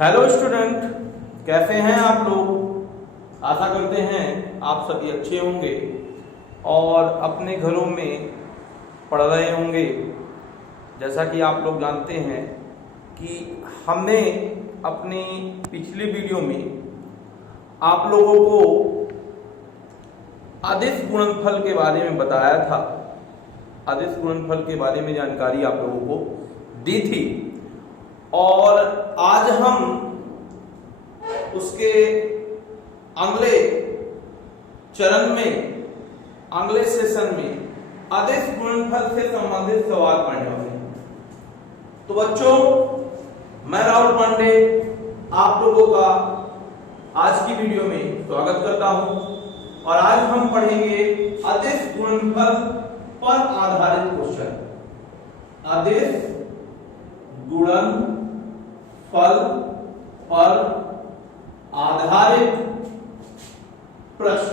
Hello student, कैसे हैं आप लोग। आशा करते हैं आप सभी अच्छे होंगे और अपने घरों में पढ़ रहे होंगे। जैसा कि आप लोग जानते हैं कि हमने अपनी पिछली वीडियो में आप लोगों को अदिश गुणनफल के बारे में बताया था। अदिश गुणनफल के बारे में जानकारी आप लोगों को दी थी और आज हम उसके अगले चरण में, अगले सेशन में अदिश गुणनफल से संबंधित सवाल पढ़ने वाले हैं। तो बच्चों, मैं राहुल पांडे आप लोगों का आज की वीडियो में स्वागत करता हूं और आज हम पढ़ेंगे अदिश गुणनफल पर आधारित क्वेश्चन। अदिश गुणनफल पर आधारित प्रश्न।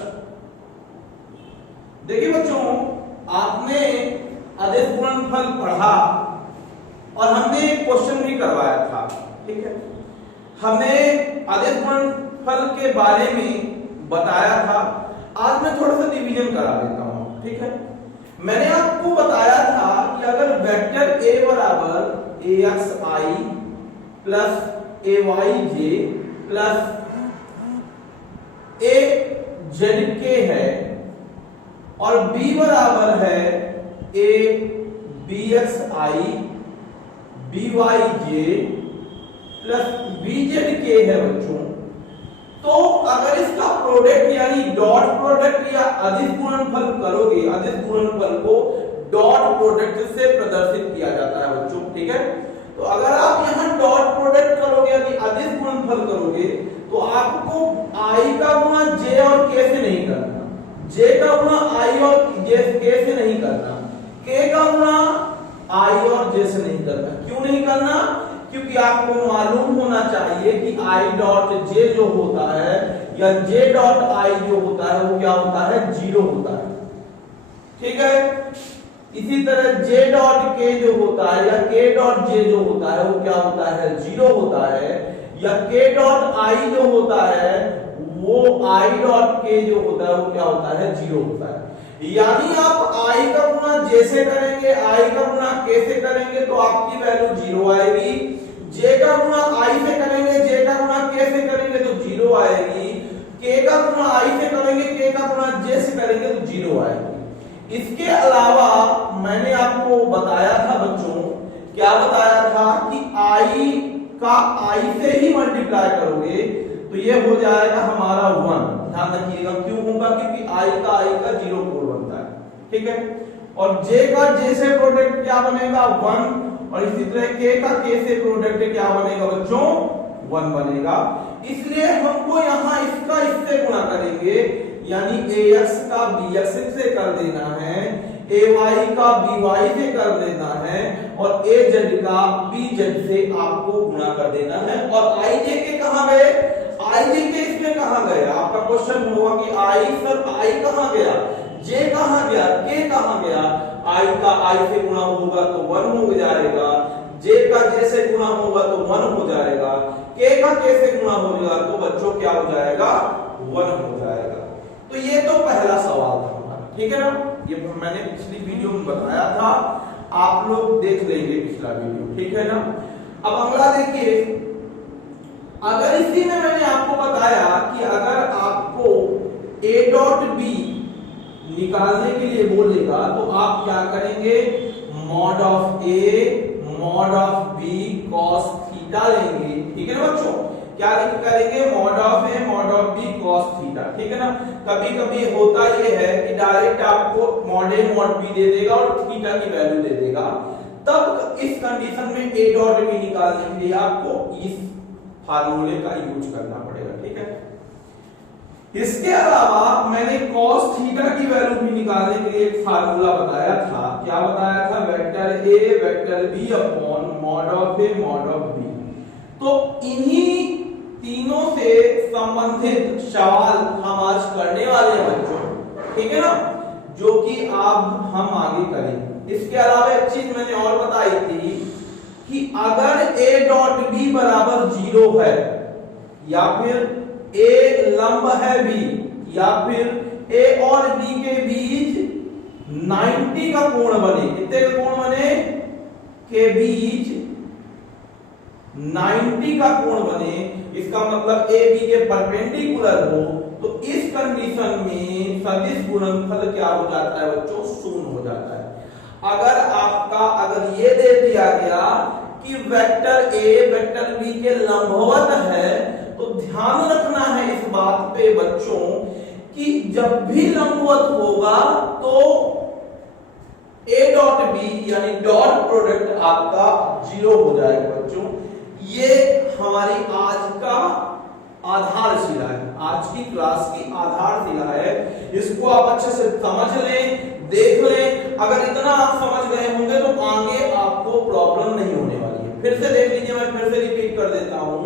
देखिए बच्चों, आपने अदिश गुणनफल पढ़ा और हमने एक क्वेश्चन भी करवाया था, ठीक है। हमने अदिश गुणनफल के बारे में बताया था। आज मैं थोड़ा सा रिवीजन करा देता हूं, ठीक है। मैंने आपको बताया था कि अगर वेक्टर a बराबर axi plus ayj plus azk है और b बराबर है a bxi byj plus bzk है बच्चों, तो अगर इसका प्रोडक्ट यानी डॉट प्रोडक्ट या अदिश गुणनफल करोगे, अदिश गुणनफल को डॉट प्रोडक्ट से प्रदर्शित किया जाता है बच्चों, ठीक है। तो अगर आप यहां डॉट प्रोडक्ट करोगे यानी अदिश गुणनफल करोगे तो आपको i का गुणा j और k से नहीं करना, j का गुणा i और k से नहीं करना, k का गुणा i और j से नहीं करना। क्यों नहीं करना? क्योंकि आपको मालूम होना चाहिए कि i डॉट j जो होता है या j डॉट i जो होता है वो क्या होता है, 0 होता है, ठीक है। इसी तरह j डॉट k जो होता है या k डॉट j जो होता है वो क्या होता है, 0 होता है, या k डॉट i जो होता है वो i डॉट k जो होता है वो क्या होता है, 0 होता है। यानी आप i का गुणा j से करेंगे, i का गुणा k से करेंगे तो आपकी वैल्यू 0 आएगी। j का गुणा i से करेंगे, j का गुणा k से करेंगे तो 0 आएगी। k का गुणा i से करेंगे, k का गुणा j से करेंगे तो 0 आएगी। इसके अलावा मैंने आपको बताया था बच्चों, क्या बताया था कि i का i से ही मल्टीप्लाई करोगे तो ये हो जाएगा हमारा 1। ध्यान रखिएगा, क्यों होगा? क्योंकि i का 0 कोड बनता है, ठीक है। और j का j से प्रोडक्ट क्या बनेगा, 1, और इसी तरह k का k से प्रोडक्ट क्या बनेगा बच्चों, 1 बनेगा। इसलिए हमको यहाँ इसका इससे गुणा करेंगे, यानी ax का bx से कर देना है, ay का by से कर देना है और az का bz से आपको गुणा कर देना है। और ij के कहां गए, ij के इसमें कहां गए? आपका क्वेश्चन होगा कि i सर i कहां गया, j कहां गया, k कहां गया? i का i से गुणा होगा तो 1 हो जाएगा, j का j से गुणा होगा तो 1 हो जाएगा, k का k से गुणा होगा तो बच्चों क्या हो जाएगा, 1 हो जाएगा। तो ये तो पहला सवाल था हमारा, ठीक है ना। ये मैंने पिछली वीडियो में बताया था, आप लोग देख लेंगे पिछला वीडियो, ठीक है ना। अब अगला देखिए, अगर इसी में मैंने आपको बताया कि अगर आपको a डॉट b निकालने के लिए बोलेगा तो आप क्या करेंगे, mod of a mod of b cos theta लेंगे, ठीक है ना बच्चों। क्या करेंगे, mod of a mod of b cos theta, ठीक है ना। कभी कभी होता ये है कि डायरेक्ट आपको मॉड a मॉड b दे देगा और थीटा की वैल्यू दे देगा, तब इस कंडीशन में a डॉट b निकालने के लिए आपको इस फार्मूले का यूज करना पड़ेगा, ठीक है। इसके अलावा मैंने cos थीटा की वैल्यू भी निकालने के लिए एक फार्मूला बताया था। क्या बताया था, vector a vector b upon mod of a mod of b। तो इन्हीं तीनों से संबंधित सवाल हम आज करने वाले हैं बच्चों, ठीक है ना, जो कि आप हम आगे करेंगे। इसके अलावा एक चीज मैंने और बताई थी कि अगर a डॉट b बराबर 0 है या फिर a लंब है b या फिर a और b के बीच 90 का कोण बने, कितने का कोण बने, के बीच 90 का कोण बने, इसका मतलब ए बी के परपेंडिकुलर हो, तो इस कंडीशन में सदिश गुणनफल क्या हो जाता है बच्चों, शून्य हो जाता है। अगर ये दे दिया गया कि वेक्टर ए वेक्टर बी के लंबवत है, तो ध्यान रखना है इस बात पे बच्चों कि जब भी लंबवत होगा तो ए डॉट बी यानी डॉट प्रोडक्ट आपका 0 हो जाएगा बच्चों। ये हमारी आज का आधारशिला है, आज की क्लास की आधारशिला है। इसको आप अच्छे से समझ लें, देख लें। अगर इतना आप समझ गए होंगे तो आगे आपको प्रॉब्लम नहीं होने वाली है। फिर से देख लीजिए, मैं फिर से रिपीट कर देता हूं।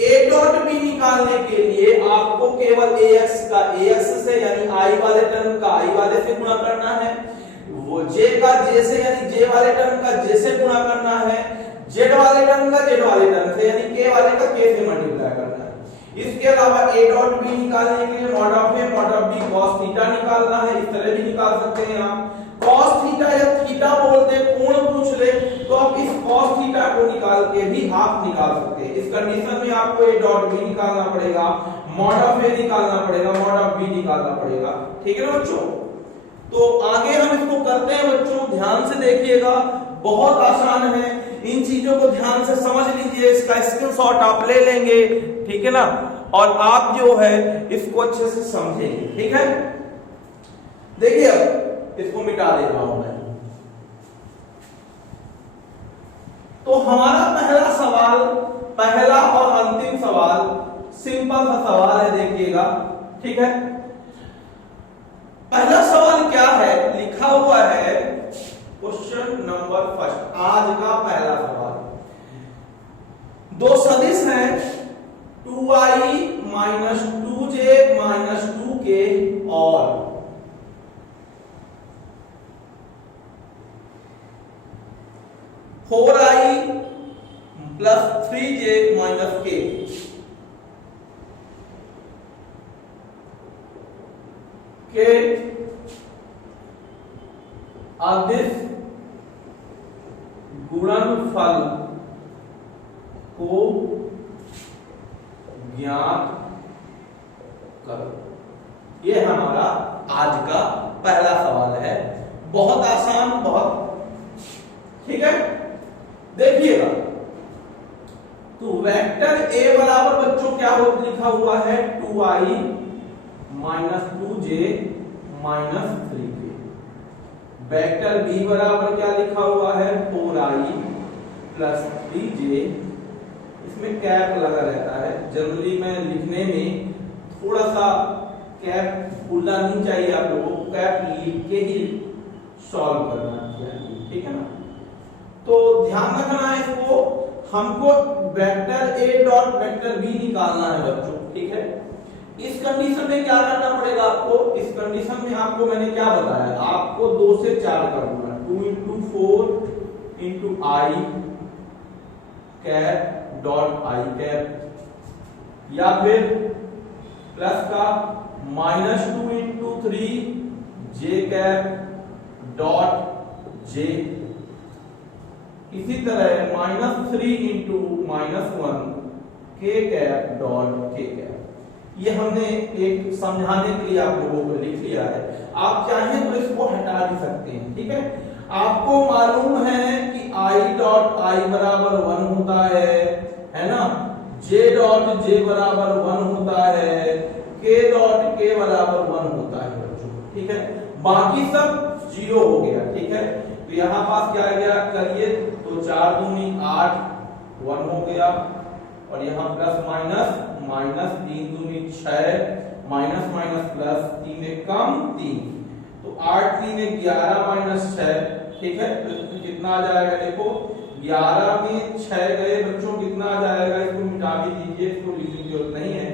ए डॉट बी निकालने के लिए आपको केवल ax का ax से यानी i वाले टर्म का i वाले से गुणा करना है, वो j का j से यानी j वाले टर्म का j से गुणा करना है, z वाले टर्म का z वाले टर्म से यानी k वाले का k से मल्टीप्लाई करना है। इसके अलावा a डॉट b निकालने के लिए mod of a mod of b cos theta निकालना है। इस तरह भी निकाल सकते हैं आप, cos थीटा या थीटा बोलते कोण पूछ ले तो आप इस cos थीटा को निकाल के भी आप निकाल सकते हैं। इस कंडीशन में आपको a डॉट b निकालना पड़ेगा, मॉड ऑफ a निकालना पड़ेगा, मॉड ऑफ b निकालना पड़ेगा। ठीक है ना बच्चों, तो आगे हम इसको करते हैं बच्चों, ध्यान से देखिएगा, बहुत आसान है। इन चीजों को ध्यान से समझ लीजिए, इसका स्क्रीनशॉट आप ले लेंगे, ठीक है ना, और आप जो है इसको अच्छे से समझेंगे। ठीक है, देखिए अब इसको मिटा दे रहा हूं मैं। तो हमारा पहला सवाल, पहला और अंतिम सवाल सिंपल सा सवाल है, देखिएगा। ठीक है, पहला सवाल क्या है, लिखा हुआ है क्वेश्चन नंबर फर्स्ट, आज का पहला सवाल। दो सदिश हैं 2i minus 2j minus 2k और 4i plus 3j minus k के अदिश गुणनफल को ज्ञात करो। यह हमारा आज का पहला सवाल है, बहुत आसान, बहुत ठीक है। देखिएगा, तो वेक्टर a बराबर बच्चों क्या हो लिखा हुआ है, 2i minus 2j minus 3k। Vector b बराबर क्या लिखा हुआ है, 4i प्लस 3j। इसमें कैप लगा रहता है, जनरली मैं लिखने में थोड़ा सा कैप भूलना नहीं चाहिए आप लोगों को, कैप लिख के ही सॉल्व करना चाहिए। ठीक है ना, तो ध्यान रखना है इसको। हमको vector a dot vector b निकालना है बच्चों। ठीक है, इस कंडीशन में क्या करना पड़ेगा आपको, इस कंडीशन में आपको मैंने क्या बताया, आपको 2 से 4 कर दूंगा, 2 into 4 into i cap dot i cap, या फिर प्लस का -2 into 3 j cap dot j। इसी तरह -3 into -1 k cap dot k cap. ये हमने एक समझाने के लिए आप लोगों को लिख लिया है, आप चाहें तो इसको हटा भी सकते हैं। ठीक है, आपको मालूम है कि i डॉट i बराबर 1 होता है ना, j डॉट j बराबर 1 होता है, k डॉट k बराबर 1 होता है बच्चों। ठीक है, बाकी सब 0 हो गया। ठीक है, तो यहाँ पास क्या आ गया, करिए तो 4 दूनी 8 1 हो गया, और यहाँ प्लस माइनस माइनस 3 दूनी 6 माइनस माइनस प्लस 3 एक कम 3, तो 8 3 11 माइनस 6। ठीक है, तो कितना आ जाएगा, देखो 11 में 6 गए बच्चों, कितना आ जाएगा, इसको मिटा भी दीजिए, इसको लिखने की जरूरत नहीं है,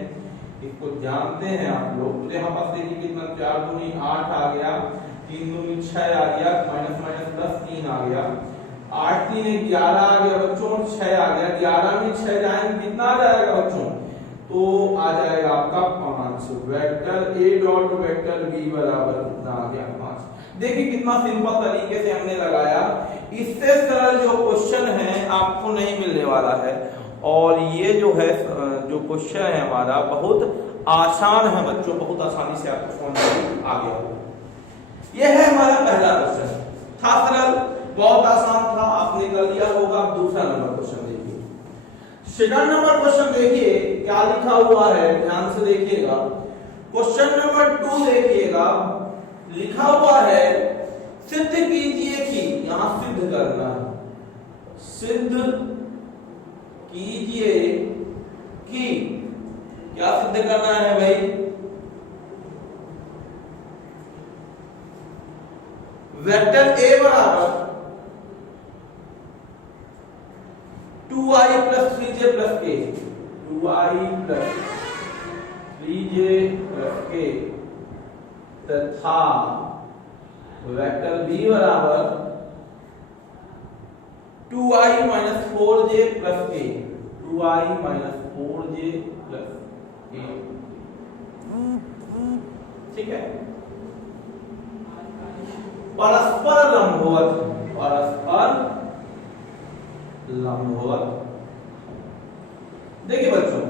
इसको जानते हैं आप लोग। तो यहाँ पास देखिए कितना, 4 दूनी 8 आ गया, 3 दूनी 6 आ गया, माइनस माइनस प्लस 3 आ गया, 8 3 11 आ गया बच्चों, 6 आ गया, 11 में 6 जाएंगे कितना आ जाएगा बच्चों, तो आ जाएगा आपका 5। Vector A dot vector B बराबर कितना आ गया 5। देखिए कितना सिंपल तरीके से हमने लगाया, इससे सरल जो क्वेश्चन है आपको नहीं मिलने वाला है। और ये जो है जो क्वेश्चन है हमारा बहुत आसान है बच्चों, बहुत आसानी से आपको समझ में आ गया होगा। ये है हमारा पहला क्वेश्चन, था सरल, बहुत आसान था, आपने कर लिया होगा। दूसरा नंबर क्वेश्चन देखिए, सेकंड नंबर क्वेश्चन देखिए क्या लिखा हुआ है, ध्यान से देखिएगा। क्वेश्चन नंबर 2 देखिएगा, लिखा हुआ है सिद्ध कीजिए कि, यहां सिद्ध करना है, सिद्ध कीजिए कि, क्या सिद्ध करना है भाई, वेक्टर ए बराबर 2i plus 3j plus k, 2i plus 3j plus k तथा वेक्टर b बराबर 2i minus 4j plus k, 2i minus 4j plus k, ठीक है। परस्पर लंबवत, परस्पर लंबवत। देखिए बच्चों,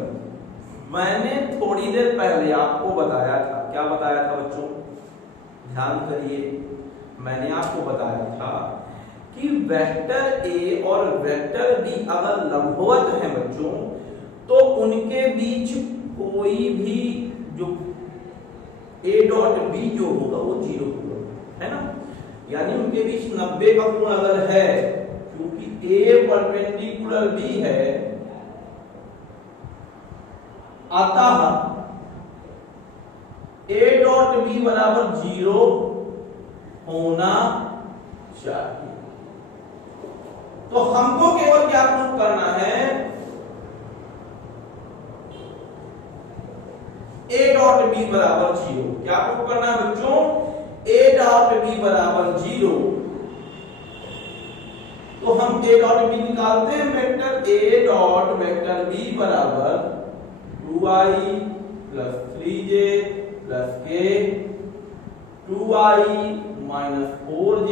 मैंने थोड़ी देर पहले आपको बताया था, क्या बताया था बच्चों, ध्यान करिए, मैंने आपको बताया था कि वेक्टर ए और वेक्टर बी अगर लंबवत हैं बच्चों, तो उनके बीच कोई भी जो ए डॉट बी जो होगा वो 0 होगा, है ना, यानी उनके बीच 90 का कोण अगर है, क्योंकि ए परपेंडिकुलर बी है, अतः ए डॉट बी बराबर 0 होना चाहिए। तो हमको केवल क्या प्रूव करना है, ए डॉट बी बराबर 0, क्या प्रूव करना है बच्चों, ए डॉट बी बराबर 0। तो हम ए डॉट बी निकालते हैं, vector A dot vector B बराबर 2i plus 3j plus k, 2i minus 4j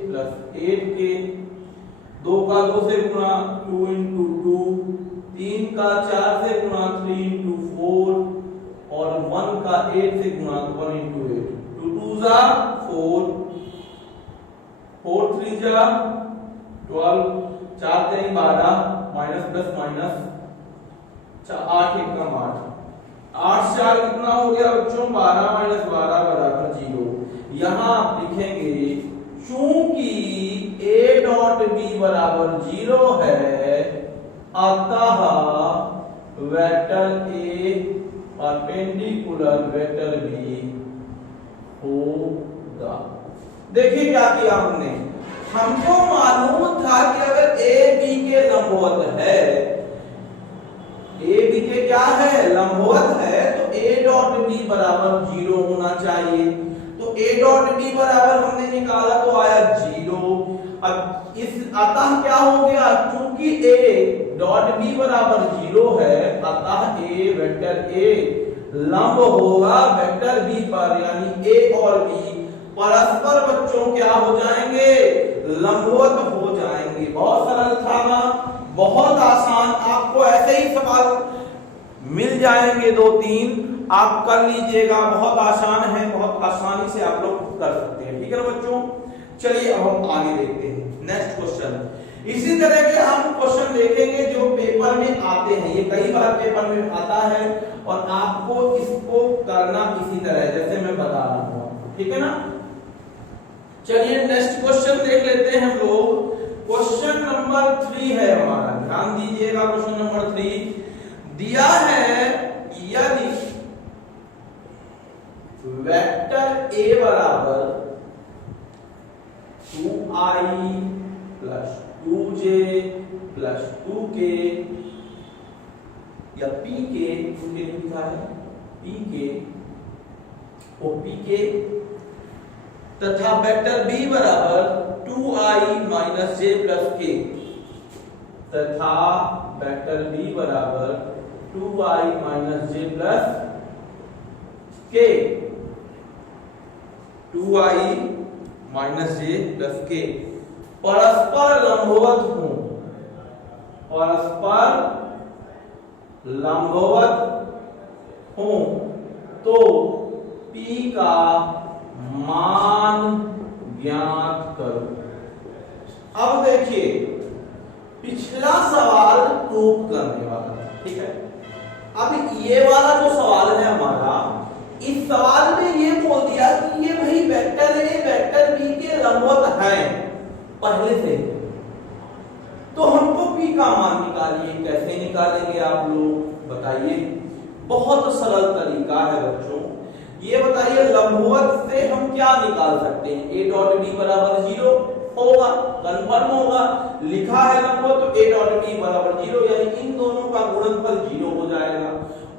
plus 8k, 2 का 2 से गुणा 2 इंटू 2, 3 का 4 से गुणा 3 इंटू 4 और 1 का 8 से गुणा 1 इंटू 8, 2 2 जा 4, 4 3 जा 12, 4 3 12, माइनस प्लस माइनस 8 1 का 8, 8 4 कितना हो गया बच्चों, 12 माइनस 12 बराबर 0। यहां आप लिखेंगे चूंकि a डॉट b बराबर 0 है, अतः vector a perpendicular vector b होगा। देखिए क्या किया हमने, हमको मालूम था कि अगर a b के लंबवत है, a b के क्या है, लंबवत है, तो a डॉट b बराबर 0 होना चाहिए। तो a डॉट b बराबर हमने निकाला तो आया 0। अब इस अतः क्या हो गया, क्योंकि a डॉट b बराबर 0 है, अतः a वेक्टर a लंब होगा वेक्टर b पर, यानी a और b परस्पर बच्चों क्या हो जाएंगे, लंबवत हो जाएंगे। बहुत सरल था ना, बहुत आसान, आपको ऐसे ही सवाल मिल जाएंगे 2-3, आप कर लीजिएगा, बहुत आसान है, बहुत आसानी से आप लोग कर सकते हैं, ठीक है ना बच्चों। चलिए अब हम आगे देखते हैं नेक्स्ट क्वेश्चन। इसी तरह के हम क्वेश्चन देखेंगे जो पेपर में आते हैं, ये कई बार पेपर में आता है और आपको इसको करना इसी तरह जैसे मैं बता रहा हूं, ठीक है ना। चलिए नेक्स्ट क्वेश्चन देख लेते हैं हम लोग। क्वेश्चन नंबर 3 है हमारा, ध्यान दीजिएगा। क्वेश्चन नंबर 3 दिया है, यदि वेक्टर a बराबर 2i plus 2j plus 2k या pk, 2k लिखा है, pk तथा वेक्टर b बराबर 2i माइनस जे प्लस के तथा वेक्टर b बराबर 2i माइनस जे प्लस के 2i माइनस जे प्लस के परस्पर लंबवत हों, परस्पर लंबवत हों तो P का मान ज्ञात करो। अब देखिए पिछला सवाल प्रूव करने वाला था, ठीक है। अब ये वाला जो सवाल है हमारा, इस सवाल में ये बोल दिया कि ये भाई वेक्टर A वेक्टर B के लंबवत हैं पहले से, तो हमको P का मान निकालिए। कैसे निकालेंगे आप लोग बताइए? बहुत सरल तरीका है बच्चों। ये बताइए लंबवत से हम क्या निकाल सकते हैं? A डॉट B बराबर 0 होगा, कंफर्म होगा, लिखा है लंबवत तो A डॉट B बराबर 0, यानी इन दोनों का गुणनफल 0 हो जाएगा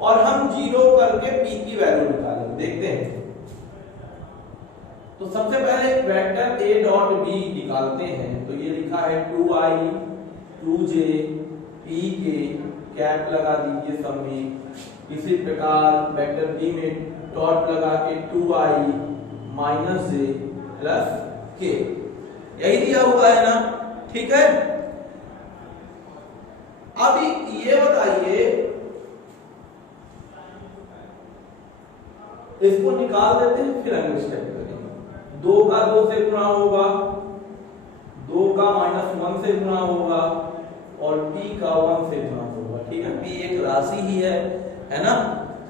और हम 0 करके P की वैल्यू निकालेंगे। देखते हैं। तो सबसे पहले वेक्टर A डॉट B निकालते हैं। तो ये लिखा है 2i 2j P के कैप लगा दीजिए सब में। इसी प्रकार वेक्टर B में डॉट लगा के 2i माइनस जे प्लस के, यही दिया हुआ है ना, ठीक है। अब ये बताइए, इसको निकाल देते हैं फिर अगले स्टेप करेंगे। 2 का 2 से गुणा होगा, 2 का -1 से गुणा होगा और P का 1 से गुणा होगा, ठीक है। P एक राशि ही है ना।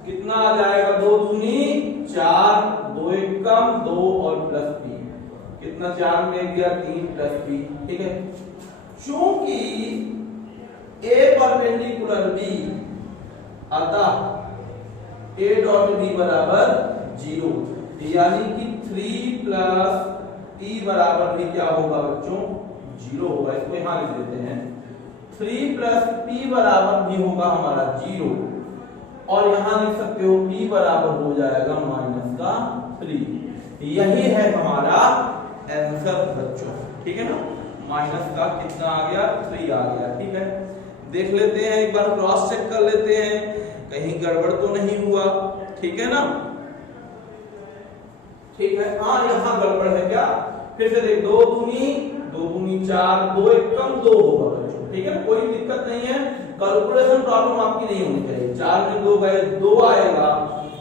कितना आ जाएगा? 2 दूनी 4, 2 एक कम 2 और प्लस P, कितना 4 में गया 3 प्लस P, ठीक है। चूंकि A परपेंडिकुलर B, अतः A डॉट B बराबर 0, यानी कि 3 प्लस P बराबर भी क्या होगा बच्चों? 0 होगा। इसको यहां लिख देते हैं। 3 प्लस P बराबर भी होगा हमारा 0 और यहां लिख सकते हो P बराबर हो जाएगा -3। यही है हमारा आंसर बच्चों, ठीक है ना। माइनस का कितना आ गया? 3 आ गया, ठीक है। देख लेते हैं एक बार, क्रॉस चेक कर लेते हैं कहीं गड़बड़ तो नहीं हुआ, ठीक है ना। ठीक है, हाँ यहाँ गड़बड़ है क्या? फिर से देख, 2 दूनी 4, 2 एक कम 2 होगा बच्चों, ठीक है। कोई दिक्कत नहीं है, कैलकुलेशन प्रॉब्लम आपकी नहीं होनी चाहिए। 4 में 2 गए 2 आएगा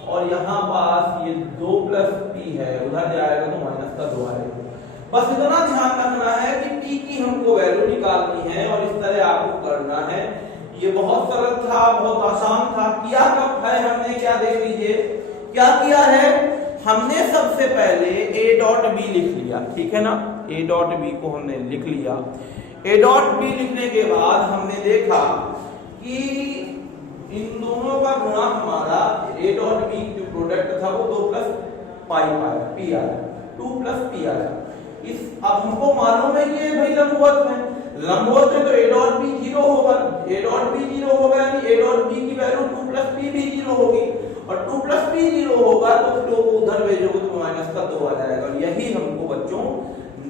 और यहाँ पास ये 2 प्लस P है, उधर जाएगा तो माइनस का 2 आएगा। बस इतना ध्यान रखना है कि P की हमको वैल्यू निकालनी है और इस तरह आपको करना है। ये बहुत सरल था, बहुत आसान था। किया कब है हमने, क्या देख लीजिए क्या किया है हमने। सबसे पहले A डॉट B लिख लिया, ठीक है ना। A डॉट B को हमने लिख लिया। A डॉट B लिखने के बाद हमने देखा कि इन दोनों का गुणा हमारा A डॉट B जो प्रोडक्ट था वो 2 प्लस पाई P आया, 2 प्लस P आया। इस अब हमको मालूम है कि ये भाई लंबवत है, लंबवत है तो A डॉट B 0 होगा। A डॉट B 0 होगा यानी A डॉट B की वैल्यू 2 प्लस P भी 0 होगी और 2 प्लस P 0 होगा तो फिर वो उधर भेजोगे तो माइनस का 2 आ जाएगा। यही हमको बच्चों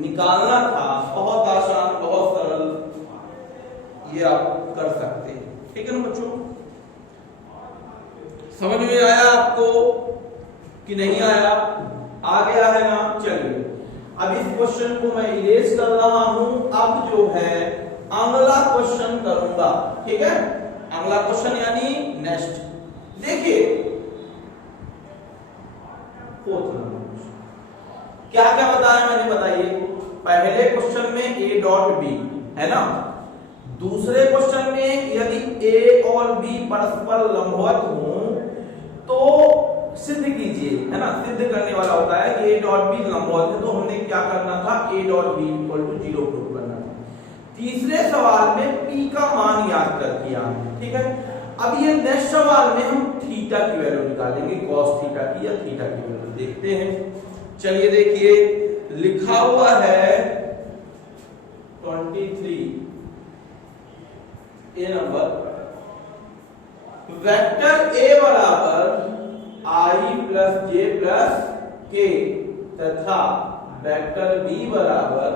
निकालना था। बहुत आसान, बहुत सरल, ये आप कर सकते हैं, ठीक है ना बच्चों। समझ में आया आपको कि नहीं आया? आ गया है ना। चलिए अब इस क्वेश्चन को मैं इरेज कर रहा हूं। अब जो है अगला क्वेश्चन करूंगा, ठीक है। अगला क्वेश्चन यानी नेक्स्ट। देखिए क्या क्या बताया मैंने, बताइए। पहले क्वेश्चन में A डॉट B है ना। दूसरे क्वेश्चन में यदि A और B परस्पर लंबवत हों तो सिद्ध कीजिए, है ना। सिद्ध करने वाला होता है कि A डॉट B लंबवत है, तो हमने क्या करना था? A dot B equal to 0 prove करना था। तीसरे सवाल में P का मान याद कर दिया, ठीक है। अब ये नेक्स्ट सवाल में हम थीटा की वैल्यू निकालेंगे, cos थीटा की या थीटा की वैल्यू देखते हैं। चलिए देखिए, लिखा हुआ है 23 ए नंबर, वेक्टर A बराबर I plus J plus K तथा वेक्टर B बराबर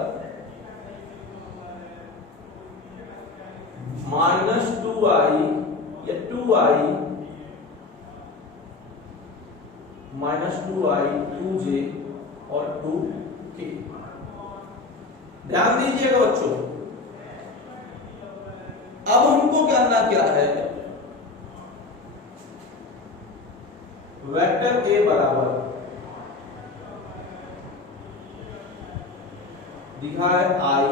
माइनस 2i या 2i माइनस 2i 2j और 2k। ध्यान दीजिएगा बच्चों, अब हमको करना क्या है, वेक्टर a बराबर दिखा है i,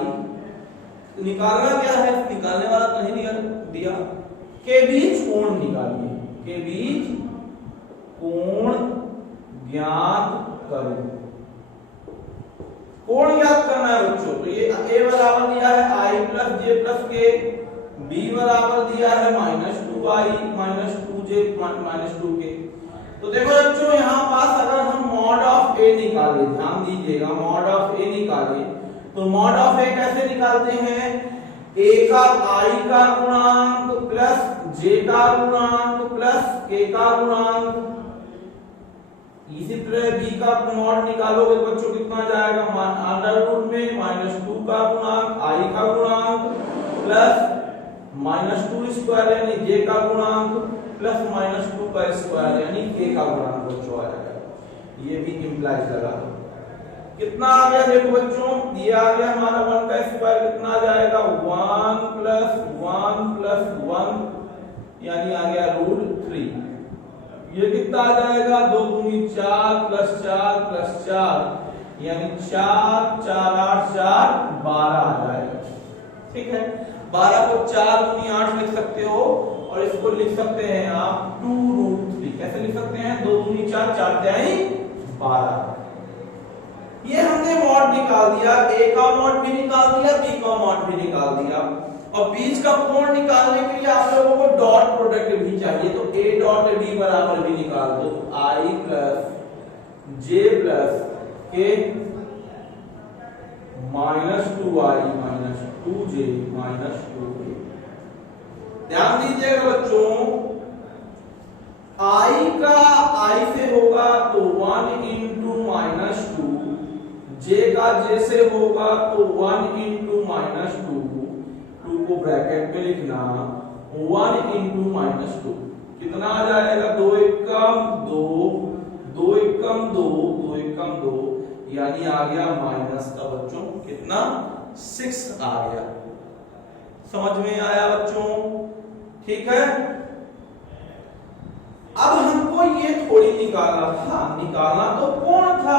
निकालना क्या है, निकालने वाला तो नहीं दिया, के बीच कोण निकालिए, के बीच कोण ज्ञात करो। कोण ज्ञात करना है बच्चों, तो ये a बराबर दिया है i plus j plus k, b बराबर दिया है minus 2i minus 2j minus 2k। तो देखो बच्चों यहाँ पास अगर हम मॉड ऑफ a निकाले, ध्यान दीजिएगा, मॉड ऑफ a निकाले तो मॉड ऑफ a कैसे निकालते हैं, a का i का गुणांक प्लस j का गुणांक प्लस k का गुणांक। इसी तरह b का मॉड निकालोगे तो बच्चों कितना जाएगा, अंडर रूट में माइनस 2 का गुणांक i का गुणांक प्लस माइनस 2 स्क्वायर यानी j का गुणांक प्लस माइनस 2 का स्क्वायर यानी k का गुणांक बच्चों आ जाएगा। ये भी इंप्लाइज लगा, कितना आ गया देखो बच्चों, ये आ गया हमारा 1 का स्क्वायर, कितना आ जाएगा 1 प्लस 1 प्लस 1 यानी आ गया रूट 3। ये कितना आ जाएगा 2 दूनी 4 प्लस 4 प्लस 4 यानी 4 4 8 4 12 आ जाएगा। ठीक है, 12 को 4 दूनी 8 लिख सकते हो और इसको लिख सकते हैं आप 2 रूट 3। कैसे लिख सकते हैं, 2 दूनी 4 4 तिहाई 12। ये हमने मॉड निकाल दिया, a का मॉड भी निकाल दिया, b का मॉड भी निकाल दिया, और बीच का कोण निकालने के लिए आप लोगों को डॉट प्रोडक्ट भी चाहिए, तो a डॉट b बराबर भी निकाल दो, i plus j plus k minus 2i minus 2j minus 2k। ध्यान दीजिएगा बच्चों, i का i से होगा तो 1 इंटू माइनस 2, j का j से होगा तो 1 इंटू माइनस 2 को ब्रैकेट में लिखना, 1 इंटू माइनस 2 कितना आ जाएगा, 2 एकम 2 2 एकम 2 2 एकम 2 यानी आ गया माइनस का बच्चों कितना 6 आ गया। समझ में आया बच्चों, ठीक है। अब हमको ये थोड़ी निकालना था, निकालना तो कोण था,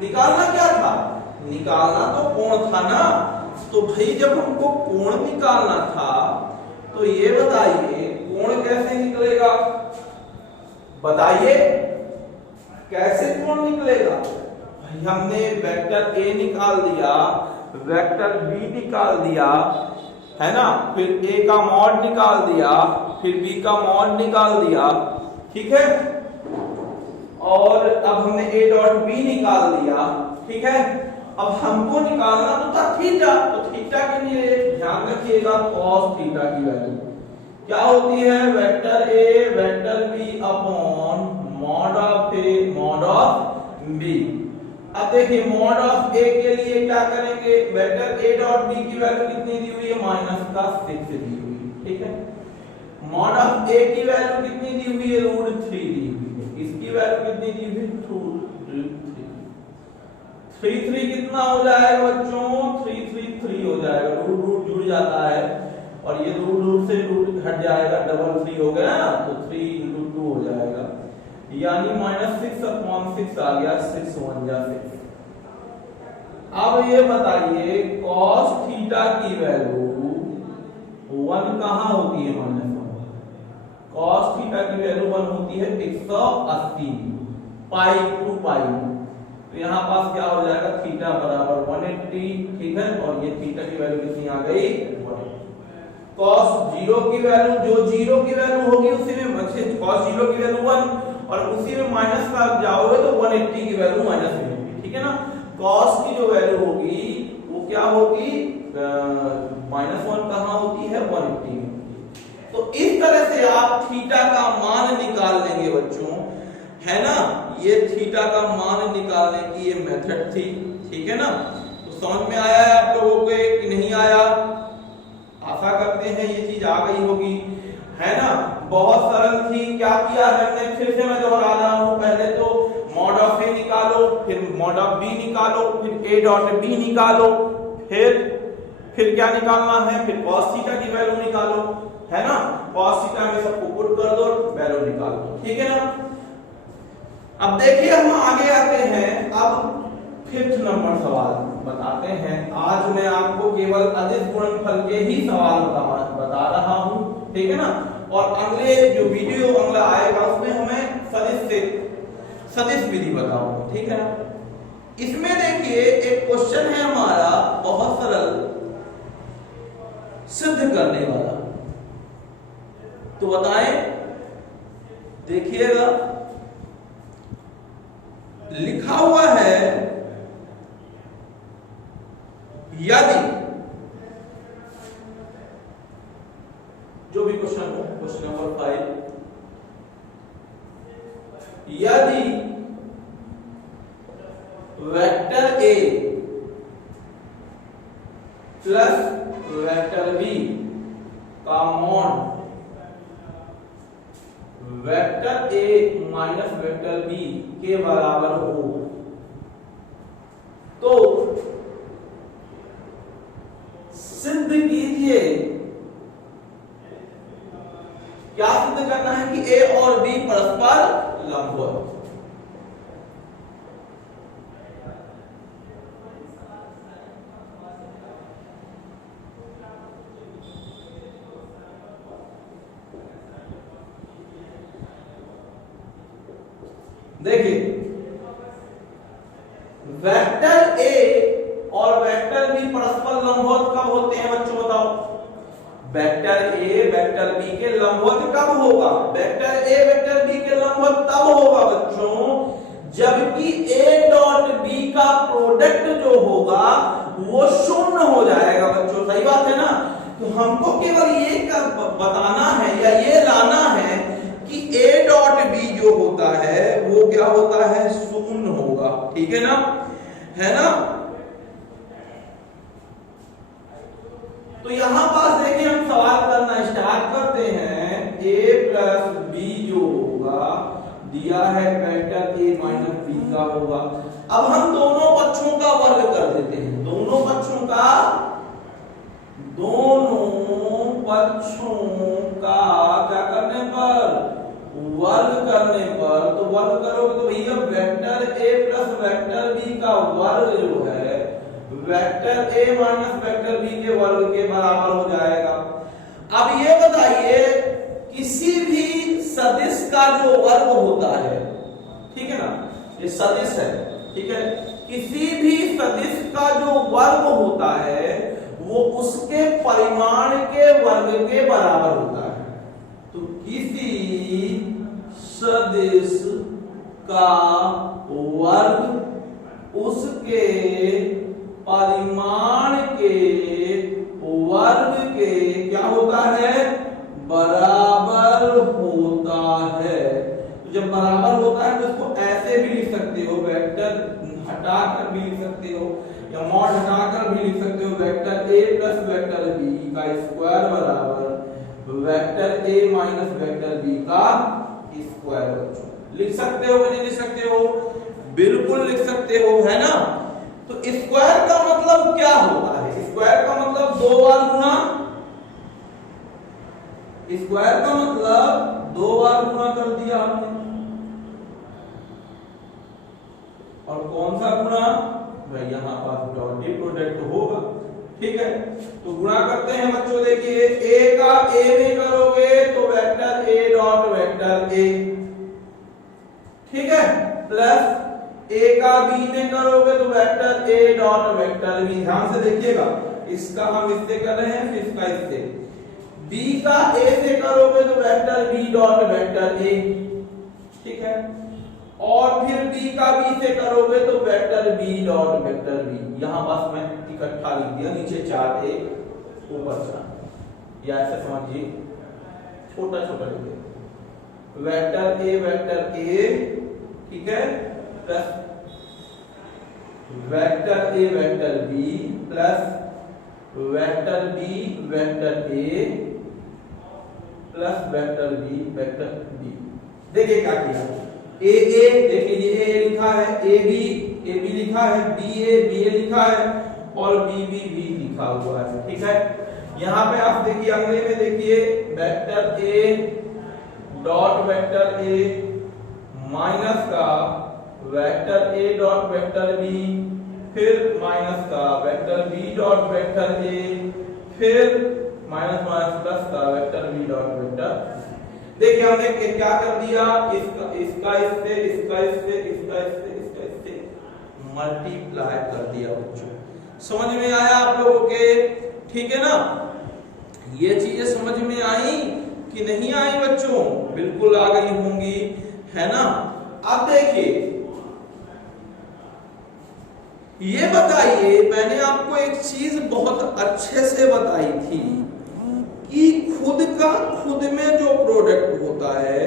निकालना क्या था, निकालना तो कोण था ना। तो भाई जब हमको कोण निकालना था तो ये बताइए कोण कैसे निकलेगा, बताइए कैसे कोण निकलेगा। भाई हमने वेक्टर a निकाल दिया, वेक्टर b निकाल दिया है ना, फिर a का मॉड निकाल दिया, फिर b का मॉड निकाल दिया, ठीक है, और अब हमने a डॉट b निकाल दिया, ठीक है। अब हमको निकालना तो था थीटा, तो थीटा के लिए ध्यान रखिएगा cos थीटा की वैल्यू क्या होती है, vector a vector b upon mod of a mod of b। अब देखिए मॉड ऑफ a के लिए क्या करेंगे, वेक्टर a डॉट b की वैल्यू कितनी दी हुई है, माइनस का 6 दी हुई है, ठीक है। मॉड ऑफ a की वैल्यू कितनी दी हुई है, रूट 3 दी हुई है, इसकी वैल्यू कितनी दी हुई है, रूट 3 3 कितना हो जाएगा बच्चों, 3 3 3 हो जाएगा, रूट रूट जुड़ जाता है और ये रूट रूट से रूट हट जाएगा, डबल 3 हो गया ना, तो 3 इंटू 2 हो जाएगा यानी माइनस 6 अपॉन 6 आ गया, 6 1 जा 6। अब ये बताइए cos थीटा की वैल्यू 1 कहां होती है, माइनस 1। cos थीटा की वैल्यू 1 होती है 180 पाई टू पाई, तो यहाँ पास क्या हो जाएगा, थीटा बराबर 180, ठीक है, और ये थीटा की वैल्यू कितनी आ गई, 1। cos 0 की वैल्यू, जो 0 की वैल्यू होगी उसी में cos 0 की वैल्यू 1 और उसी में माइनस का जाओगे तो 180 की वैल्यू माइनस में होगी, ठीक है ना। cos की जो वैल्यू होगी वो क्या होगी, -1 कहां होती है, 180 में। तो इस तरह से आप थीटा का मान निकाल लेंगे बच्चों, है ना। ये थीटा का मान निकालने की ये मेथड थी, ठीक है ना। तो समझ में आया है आप लोगों को कि नहीं आया, आशा करते हैं ये चीज आ गई होगी, है ना। बहुत सरल थी। क्या किया हमने, फिर से मैं दोहरा रहा हूं, पहले तो मॉड ऑफ ए निकालो, फिर मॉड ऑफ बी निकालो, फिर ए डॉट बी निकालो, फिर क्या निकालना है, फिर cos थीटा की वैल्यू निकालो, है ना। cos थीटा में सबको पुट कर दो, वैल्यू निकाल दो, ठीक है ना। अब देखिए हम आगे आते हैं, अब 5th नंबर सवाल बताते हैं। आज मैं आपको केवल अदिश गुणनफल के ही सवाल बता रहा हूं, ठीक है ना। और अगले जो वीडियो अगला आएगा उसमें हमें सदिश विधि बताऊंगा, ठीक है ना। इसमें देखिए एक क्वेश्चन है हमारा बहुत सरल, सिद्ध करने वाला। तो बताएं, देखिएगा लिखा हुआ है, यदि जो भी क्वेश्चन हो, क्वेश्चन नंबर 5, यदि vector A plus vector B का mod vector A minus vector B के बराबर हो, तो सिद्ध कीजिए। क्या सिद्ध करना है कि ए और बी परस्पर लंबवत। देखिए वेक्टर ए और वेक्टर बी परस्पर लंबवत कब होते हैं बच्चों, बताओ। वेक्टर ए वेक्टर बी के लंबवत कब होगा, वेक्टर ए वेक्टर बी के लंबवत तब होगा बच्चों जबकि ए डॉट बी का प्रोडक्ट जो होगा वो शून्य हो जाएगा बच्चों, सही बात है ना। तो हमको केवल ये बताना है या ये लाना है कि ए डॉट बी जो होता है वो क्या होता है, शून्य होगा, ठीक है ना, है ना। तो यहां पास देखिए हम सवाल करना स्टार्ट करते हैं। ए प्लस बी जो होगा दिया है वेक्टर ए माइनस बी का होगा। अब हम दोनों पक्षों का वर्ग कर देते हैं, दोनों पक्षों का क्या करने पर, वर्ग करने पर। तो वर्ग करोगे तो भैया vector A plus vector B का वर्ग जो है vector A minus vector B के वर्ग के बराबर हो जाएगा। अब ये बताइए किसी भी सदिश का जो वर्ग होता है, ठीक है ना, ये सदिश है, ठीक है, किसी भी सदिश का जो वर्ग होता है वो उसके परिमाण के वर्ग के बराबर होता है। तो किसी सदिश का वर्ग उसके परिमाण के वर्ग के क्या होता है, बराबर होता है। तो जब बराबर होता है तो इसको ऐसे भी लिख सकते हो, वेक्टर हटाकर भी लिख सकते हो या मॉड हटाकर भी लिख सकते हो, vector A plus vector B का स्क्वायर बराबर vector A minus vector B का स्क्वायर। लिख सकते हो, नहीं लिख सकते हो, बिल्कुल लिख सकते हो, है ना। तो स्क्वायर का मतलब क्या होता है, स्क्वायर का मतलब 2 बार गुणा, स्क्वायर का मतलब 2 बार गुणा कर दिया हमने। और कौन सा गुणा, भाई यहां पास डॉट प्रोडक्ट होगा, ठीक है। तो गुणा करते हैं बच्चों, देखिए ए का ए में करोगे तो vector A dot vector A, ठीक है, प्लस ए का बी में करोगे तो vector A dot vector B. ध्यान से देखिएगा, इसका हम इससे कर रहे हैं, फिर इसका इससे। बी का ए से करोगे तो vector B dot vector A, ठीक है, और फिर बी का बी से करोगे तो vector B dot vector B. यहां बस मैं इकट्ठा लिख दिया, नीचे 4 ए ऊपर 4, या ऐसे समझिए छोटा छोटा लिख दिया, वेक्टर ए, ठीक है, plus vector A vector B plus vector B vector A plus vector B vector B. देखिए क्या किया, ए देखिए ए लिखा है, ए बी लिखा है, बी ए लिखा है और बी लिखा हुआ है। ठीक है, यहाँ पे आप देखिए अगले में देखिए vector A dot vector A minus का vector A dot vector B, फिर माइनस का vector B dot vector A, फिर माइनस प्लस का वेक्टर बी डॉट वेक्टर। देखिए हमने क्या कर दिया, इसका इससे मल्टीप्लाई कर दिया बच्चों। समझ में आया आप लोगों के? ठीक है ना, ये चीजें समझ में आई कि नहीं आई बच्चों? बिल्कुल आ गई होंगी, है ना। अब देखिए ये बताइए, मैंने आपको एक चीज बहुत अच्छे से बताई थी कि खुद का खुद में जो प्रोडक्ट होता है,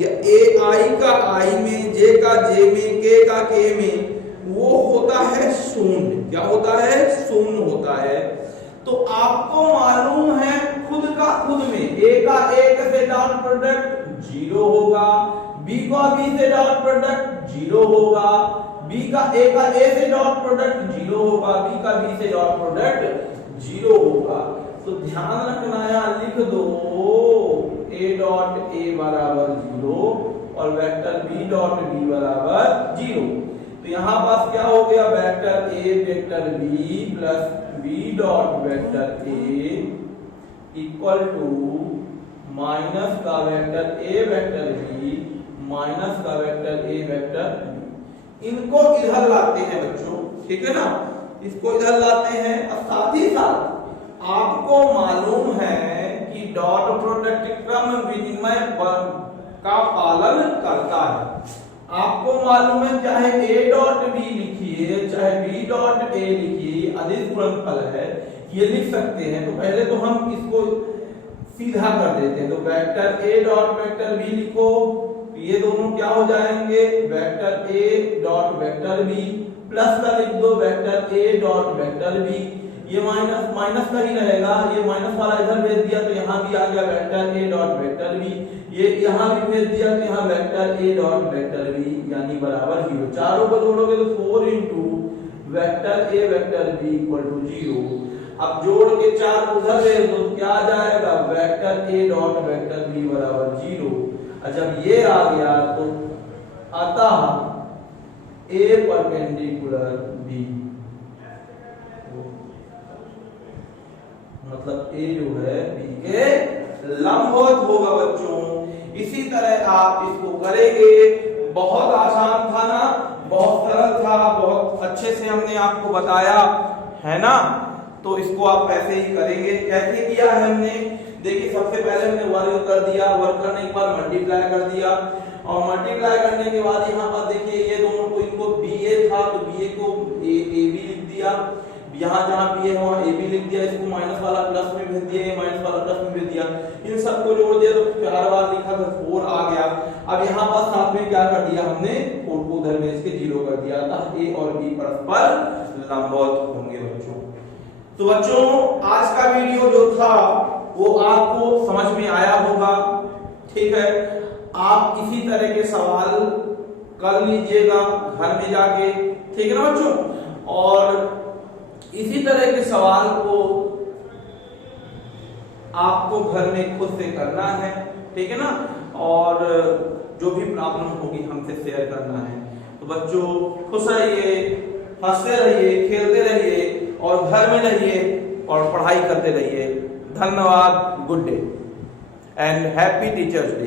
या ए आई का आई में, जे का जे में, के का के में, वो होता है शून्य। क्या होता है? शून्य होता है। तो आपको मालूम है खुद का खुद में ए का ए से डॉट प्रोडक्ट 0 होगा, बी का बी से डॉट प्रोडक्ट 0 होगा, बी का ए से डॉट प्रोडक्ट 0 होगा, बी का बी से डॉट प्रोडक्ट 0 होगा। तो ध्यान रखना है, लिख दो ए डॉट ए बराबर 0 और वेक्टर बी डॉट बी बराबर 0। तो यहां पास क्या हो गया, vector A vector B plus B dot vector A equal to minus का vector A vector B minus का वेक्टर ए वेक्टर बी। इनको इधर लाते हैं बच्चों, ठीक है ना, इसको इधर लाते हैं। और साथ ही साथ आपको मालूम है कि डॉट प्रोडक्ट क्रम विनिमय का पालन करता है। आपको मालूम है चाहे ए डॉट बी लिखिए चाहे बी डॉट ए लिखिए, अदिश गुणनफल है, ये लिख सकते हैं। तो पहले तो हम इसको सीधा कर देते हैं। तो vector A dot vector B लिखो, ये दोनों क्या हो जाएंगे, vector A dot vector B plus का लिख दो vector A dot vector B. ये माइनस माइनस का ही रहेगा, ये माइनस वाला इधर भेज दिया तो यहाँ भी आ गया vector A dot vector B, ये यहाँ भी भेज दिया तो यहाँ vector A dot vector B यानी बराबर 0। चारों को जोड़ोगे तो 4 into vector A vector B equal to 0। अब जोड़ के 4 उधर भेज दो, क्या आ जाएगा, vector A dot vector B बराबर 0। और जब ये आ गया तो अतः ए परपेंडिकुलर बी, मतलब ए जो है बी के लंबवत होगा बच्चों। इसी तरह आप इसको करेंगे। बहुत आसान था ना, बहुत सरल था, बहुत अच्छे से हमने आपको बताया है ना। तो इसको आप ऐसे ही करेंगे। कैसे किया है हमने, देखिए सबसे पहले हमने वर्ग कर दिया, वर्ग करने के बाद मल्टीप्लाई कर दिया और मल्टीप्लाई करने के बाद यहाँ पर देखिए ये दोनों को, इनको बी ए था तो बी ए को ए बी लिख दिया, यहाँ जहाँ बी है वहाँ ए बी लिख दिया, इसको माइनस वाला प्लस में भेज दिया, माइनस वाला प्लस में भेज दिया, इन सबको जोड़ दिया तो 4 बार लिखा तो 4 आ गया। अब यहाँ पर साथ में क्या कर दिया हमने, 4 को उधर में इसके 0 कर दिया था। ए और बी परस्पर लंबवत होंगे बच्चों। तो बच्चों आज का वीडियो जो था वो आपको समझ में आया होगा, ठीक है। आप इसी तरह के सवाल कर लीजिएगा घर में जाके, ठीक है ना बच्चों। और इसी तरह के सवाल को आपको घर में खुद से करना है, ठीक है ना। और जो भी प्रॉब्लम होगी हमसे शेयर करना है। तो बच्चों खुश रहिए, हंसते रहिए, खेलते रहिए और घर में रहिए और पढ़ाई करते रहिए। धन्यवाद, good day and happy teachers day.